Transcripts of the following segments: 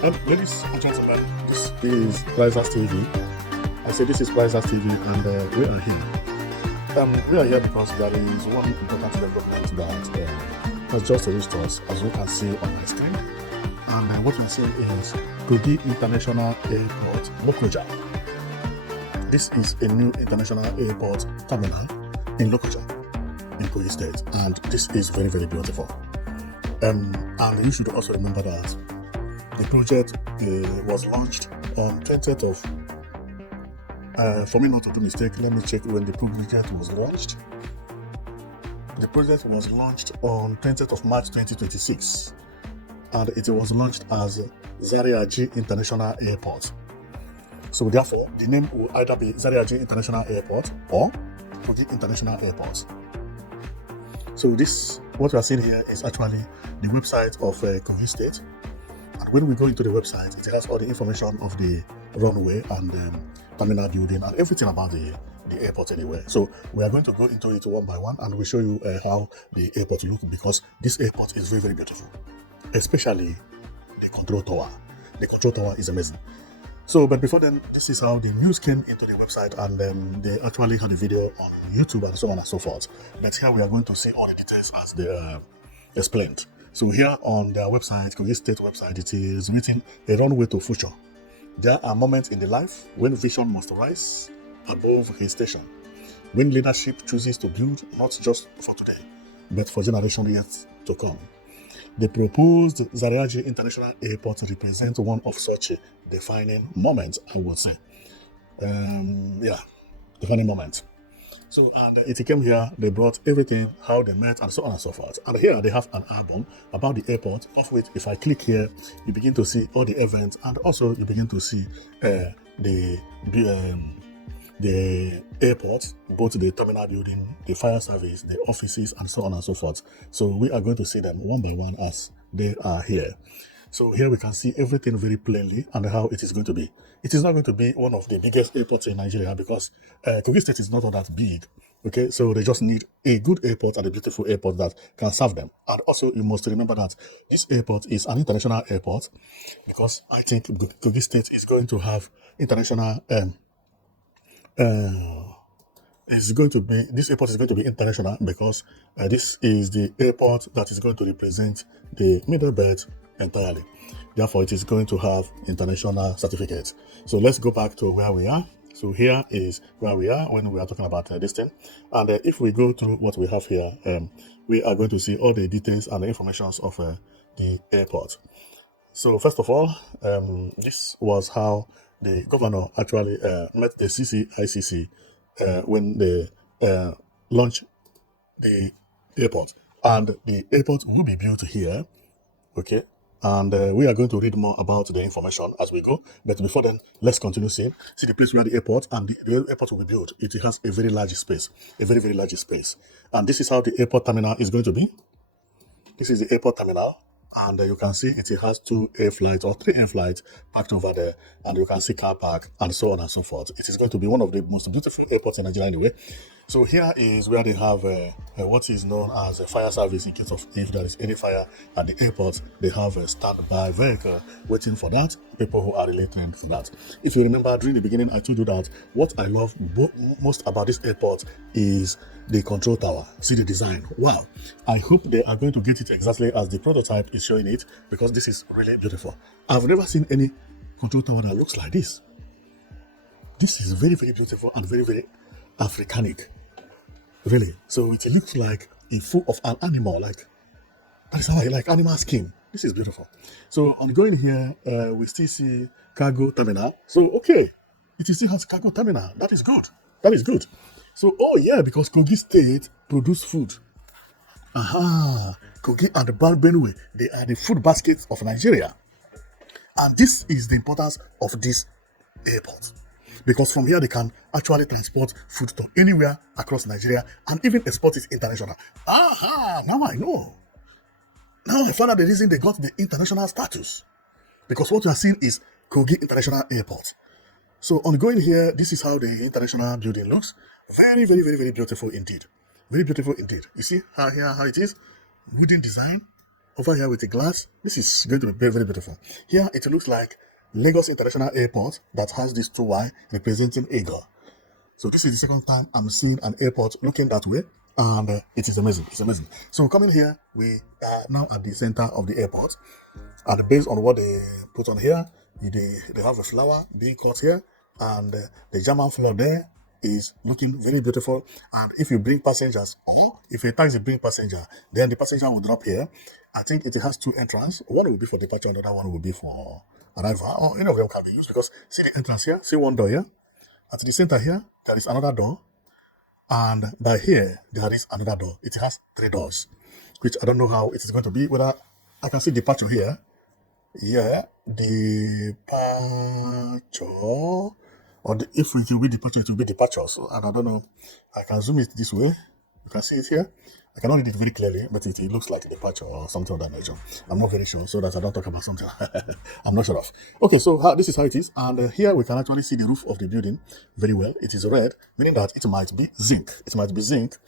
Ladies and gentlemen, this is Prizers TV. I say this is Prizers TV, and we are here. We are here because there is one important development that has just reached us, as you can see on my screen. And what we're seeing is Kogi International Airport, Lokoja. This is a new international airport terminal in Lokoja, in Kogi State, and this is very, very beautiful. And you should also remember that the project was launched on 20th of, for me not to do mistake, let me check when the project was launched. The project was launched on 20th of March 2026, and it was launched as Zaria G International Airport. So therefore, the name will either be Zaria G International Airport or Kogi International Airport. So this, what we are seeing here is actually the website of Kogi State. And when we go into the website, it has all the information of the runway and terminal building and everything about the airport anyway. So we are going to go into it one by one, and we'll show you how the airport looks, because this airport is very, very beautiful, especially the control tower. The control tower is amazing. So, but before then, this is how the news came into the website, and they actually had a video on YouTube and so on and so forth. But here we are going to see all the details as they explained. So here on their website, Kogi State website, it is written, a runway to future. There are moments in the life when vision must rise above his station, when leadership chooses to build not just for today, but for generations yet to come. The proposed Zaria G International Airport represents one of such defining moments, I would say. Defining moment. So, and it came here, they brought everything, how they met, and so on and so forth. And here they have an album about the airport, of which if I click here, you begin to see all the events, and also you begin to see the airport, both the terminal building, the fire service, the offices, and so on and so forth. So we are going to see them one by one as they are here. So here we can see everything very plainly and how it is going to be. It is not going to be one of the biggest airports in Nigeria, because Kogi State is not all that big. Okay, so they just need a good airport and a beautiful airport that can serve them. And also you must remember that this airport is an international airport, because I think Kogi State is going to have international this airport is going to be international, because this is the airport that is going to represent the Middle Belt entirely. Therefore, it is going to have international certificates. So let's go back to where we are. So here is where we are when we are talking about this thing. And if we go through what we have here, we are going to see all the details and the information of the airport. So first of all, this was how the governor actually met the CCICC when they launched the airport. And the airport will be built here, okay? And we are going to read more about the information as we go. But before then, let's continue seeing. See the place where the airport, and the airport will be built. It has a very large space, a very, very large space. And this is how the airport terminal is going to be. This is the airport terminal. And you can see it has 2 air flights or 3 air flights parked over there, and you can see car park and so on and so forth. It is going to be one of the most beautiful airports in Nigeria anyway. So here is where they have what is known as a fire service, in case of if there is any fire at the airport. They have a standby vehicle waiting for that, people who are related for that. If you remember during the beginning, I told you that what I love most about this airport is the control tower. See the design. Wow. I hope they are going to get it exactly as the prototype is showing it, because this is really beautiful. I've never seen any control tower that looks like this. This is very, very beautiful and very, very Africanic. Really. So it looks like a foot of an animal, like that is how I like animal skin. This is beautiful. So on going here, we still see cargo terminal. So okay, it still has cargo terminal. That is good. That is good. So, oh yeah, because Kogi State produce food. Kogi and the Benue, they are the food baskets of Nigeria. And this is the importance of this airport, because from here they can actually transport food to anywhere across Nigeria and even export it international. Now I know. Now I found out the reason they got the international status, because what you are seeing is Kogi International Airport. So on going here, this is how the international building looks. Very, very, very, very beautiful indeed. Very beautiful indeed. You see how it is? Wooden design. over here with the glass. This is going to be very, very beautiful. Here it looks like Lagos International Airport that has this 2Y representing eagle. So this is the second time I'm seeing an airport looking that way, and it is amazing. It's amazing. So coming here, we are now at the center of the airport, and based on what they put on here, they have a flower being cut here, and the German floor there is looking very beautiful. And if you bring passengers, or if a taxi bring passenger, then the passenger will drop here. I think it has two entrances. One will be for departure, and the other one will be for arrival. Or any of them can be used, because see the entrance here, see one door here. At the center here, there is another door, and by here, there is another door. It has 3 doors, which I don't know how it is going to be. Whether I can see departure here. Yeah, departure, or if it will be departure, it will be departure. So, and I don't know. I can zoom it this way. You can see it here. I cannot read it very clearly, but it looks like departure or something of that nature. I'm not very sure, so that I don't talk about something I'm not sure of. Okay, so this is how it is. And here we can actually see the roof of the building very well. It is red, meaning that it might be zinc. It might be zinc,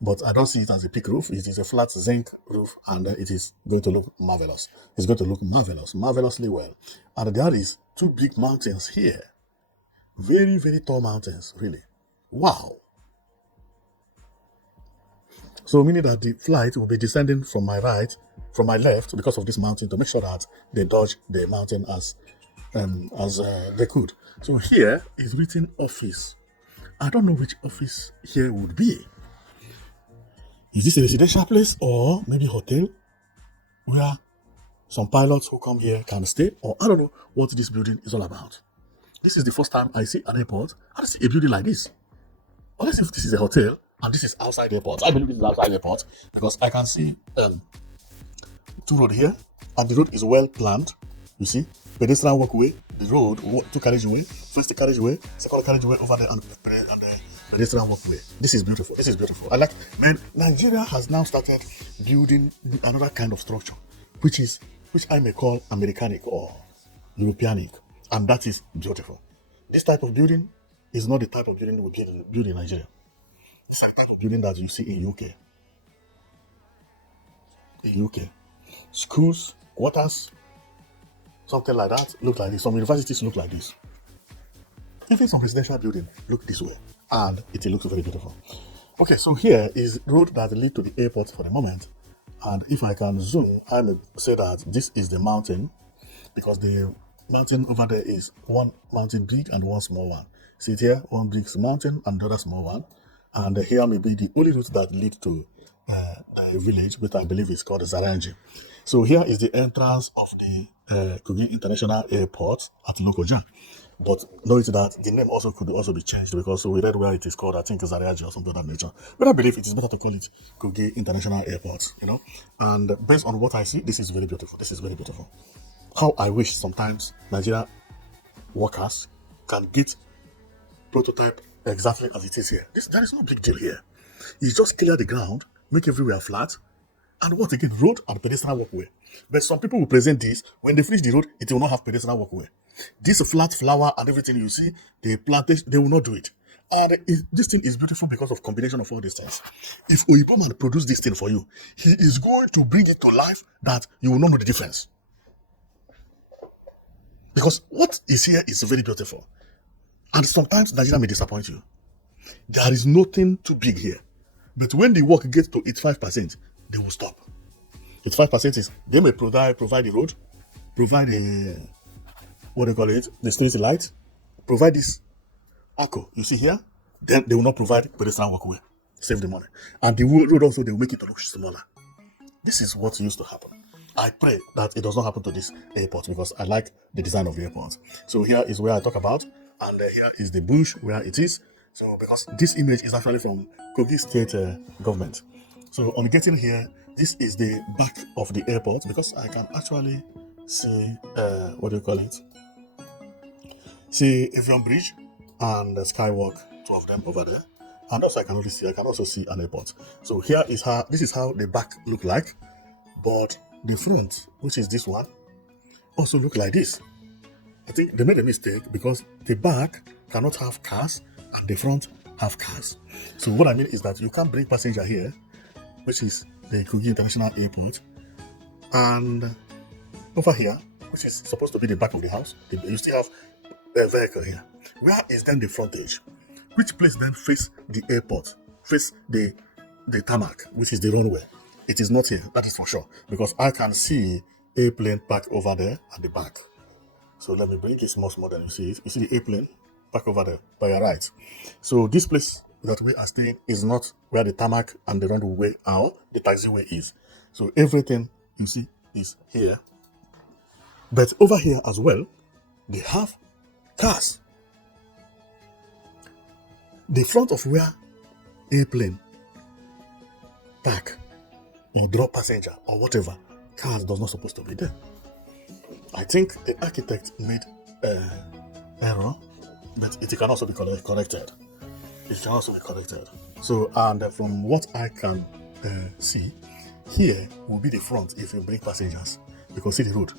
but I don't see it as a peak roof. It is a flat zinc roof, and it is going to look marvelous. It's going to look marvelous, marvelously well. And there is 2 big mountains here. Very, very tall mountains, really. Wow. So meaning that the flight will be descending from my left, because of this mountain, to make sure that they dodge the mountain as they could. So here is written office. I don't know which office here would be. Is this a residential place or maybe hotel where some pilots who come here can stay? Or I don't know what this building is all about. This is the first time I see an airport. I see a building like this. Unless if this is a hotel and this is outside airport. I believe this is outside airport because I can see 2 roads here, and the road is well planned. You see, pedestrian walkway, the road, 2 carriageway, first carriageway, second carriageway over there, and pedestrian walkway. This is beautiful. This is beautiful. I like, man, Nigeria has now started building another kind of structure, which I may call Americanic or Europeanic, and that is beautiful. This type of building is not the type of building we build in Nigeria. It's the type of building that you see in UK. In UK, schools, quarters, something like that look like this. Some universities look like this. Even some residential building look this way, and it looks very beautiful. Okay, so here is road that lead to the airport for the moment, and if I can zoom, I may say that this is the mountain, because the mountain over there is one mountain big and one small one. See it here, one big mountain and the other small one, and here may be the only route that lead to the village, which I believe is called Zaranji. So here is the entrance of the Kogi International Airport at Lokoja. But notice that the name could also be changed, because we read where it is called, I think, Zaranji or something of that nature. But I believe it is better to call it Kogi International Airport, you know. And based on what I see, this is very beautiful. This is very beautiful. How I wish sometimes Nigeria workers can get prototype exactly as it is here. There is no big deal here. You just clear the ground, make everywhere flat, and what again? Road and pedestrian walkway. But some people will present this, when they finish the road, it will not have pedestrian walkway. This flat flower and everything you see, they planted, they will not do it. And this thing is beautiful because of combination of all these things. If Oyibo man produce this thing for you, he is going to bring it to life that you will not know the difference. Because what is here is very beautiful. And sometimes Nigeria may disappoint you. There is nothing too big here. But when the work gets to 85%, they will stop. 85% is, they may provide the road, provide the, the street light, provide this ACO, you see here, then they will not provide pedestrian walkway. Save the money. And the road also, they will make it look smaller. This is what used to happen. I pray that it does not happen to this airport, because I like the design of the airport. So here is where I talk about, and here is the bush where it is. So because this image is actually from Kogi State government. So on getting here, this is the back of the airport, because I can actually see, see Avion Bridge and the Skywalk, 2 of them over there. And also I can also see an airport. So this is how the back look like, but the front, which is this one, also look like this. I think they made a mistake, because the back cannot have cars and the front have cars. So what I mean is that you can't bring passenger here, which is the Kogi International Airport, And over here, which is supposed to be the back of the house, you still have a vehicle here. Where is then the frontage? Which place then face the airport, face the tarmac, which is the runway? It is not here, that is for sure, because I can see a plane parked over there at the back. So let me bring it more than you see it. You see the airplane parked over there by your right. So this place that we are staying is not where the tarmac and the runway are, the taxiway is. So everything you see is here. But over here as well, they have cars. The front of where airplane park or drop passenger or whatever, cars does not supposed to be there. I think the architect made error, but it can also be corrected. It can also be corrected. So, and from what I can see, here will be the front if you bring passengers. You can see the road.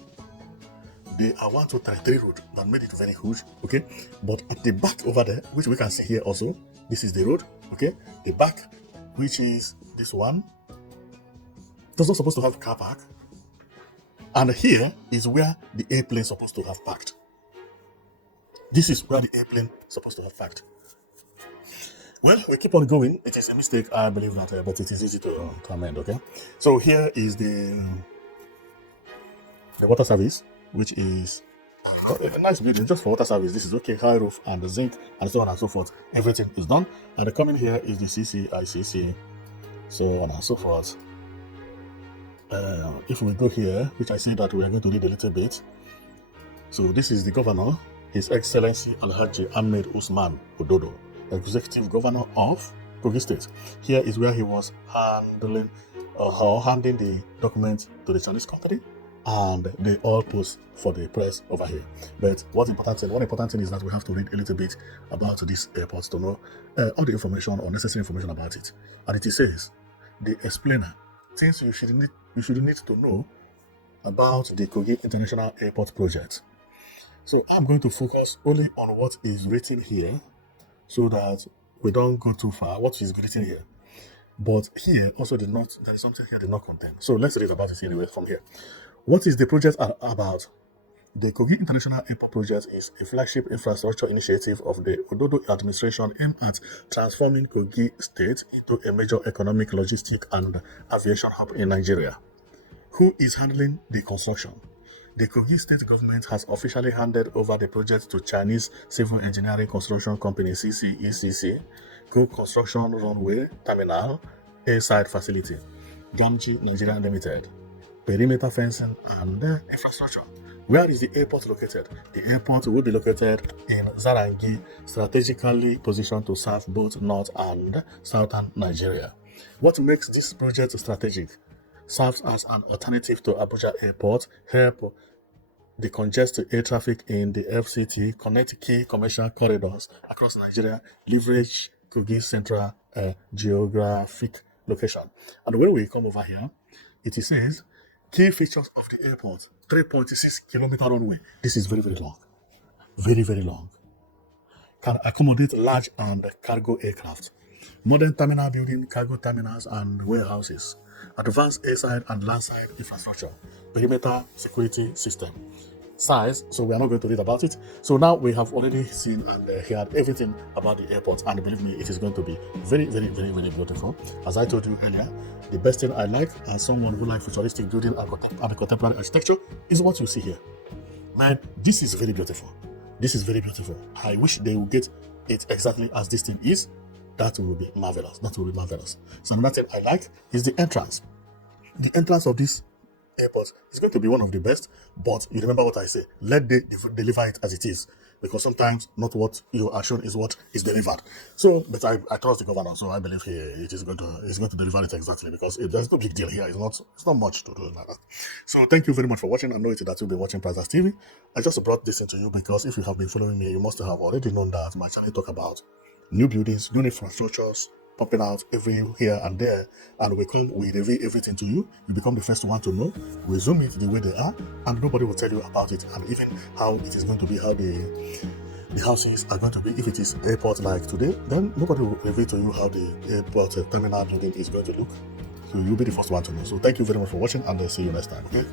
They are 1, 2, 3 road that made it very huge, okay? But at the back over there, which we can see here also, this is the road, okay? The back, which is this one, does not supposed to have car park. And here is where the airplane is supposed to have parked. This is where the airplane is supposed to have parked. Well, we keep on going. It is a mistake, I believe that, but it is easy to amend, okay? So here is the water service, which is a nice building just for water service. This is okay, high roof and the zinc and so on and so forth. Everything is done. And the coming here is the CCICC, so on and so forth. If we go here, which I say that we are going to read a little bit. So this is the governor, His Excellency Alhaji Ahmed Usman Ododo, Executive Governor of Kogi State. Here is where he was handing the document to the Chinese company, and they all post for the press over here. But one important thing is that we have to read a little bit about this airport to know all the information or necessary information about it. And it says, the explainer, things you should need to know about the Kogi International Airport project. So I'm going to focus only on what is written here so that we don't go too far. What is written here? But here also there is something here did not contain. So let's read about it anyway from here. What is the project about? The Kogi International Airport project is a flagship infrastructure initiative of the Ododo administration aimed at transforming Kogi State into a major economic, logistic, and aviation hub in Nigeria. Who is handling the construction? The Kogi State government has officially handed over the project to Chinese Civil Engineering Construction Company CCECC, Co-Construction Runway Terminal, Airside Facility, Gamji Nigeria Limited, Perimeter Fencing and Infrastructure. Where is the airport located? The airport will be located in Zarangi, strategically positioned to serve both North and Southern Nigeria. What makes this project strategic? Serves as an alternative to Abuja Airport, help decongest air traffic in the FCT, connect key commercial corridors across Nigeria, leverage Kogi's central geographic location. And when we come over here, it says, key features of the airport, 3.6 kilometer runway. This is very, very long. Very, very long. Can accommodate large and cargo aircraft. Modern terminal building, cargo terminals and warehouses. Advanced airside and landside infrastructure. Perimeter security system. Size, so we are not going to read about it. So now we have already seen and heard everything about the airport, and believe me, it is going to be very, very, very, very beautiful. As I told you earlier, the best thing I like as someone who likes futuristic building and contemporary architecture is what you see here. Man, this is very beautiful. This is very beautiful. I wish they would get it exactly as this thing is. That will be marvelous. That will be marvelous. So another thing I like is the entrance. The entrance of this airport is going to be one of the best, but you remember what I say, let they deliver it as it is, because sometimes not what you are shown is what is delivered. So, but I trust the governor, so I believe he's going to deliver it exactly, because there's no big deal here. It's not much to do like that. So thank you very much for watching. I know that you'll be watching Priceless TV. I just brought this into you because if you have been following me, you must have already known that my channel talk about new buildings, new infrastructures popping out every here and there, and we reveal everything to you. You become the first one to know. We zoom it the way they are, and nobody will tell you about it, and even how it is going to be, how the houses are going to be. If it is airport like today, then nobody will reveal to you how the airport terminal building is going to look. So you'll be the first one to know. So thank you very much for watching, and I'll see you next time. Okay.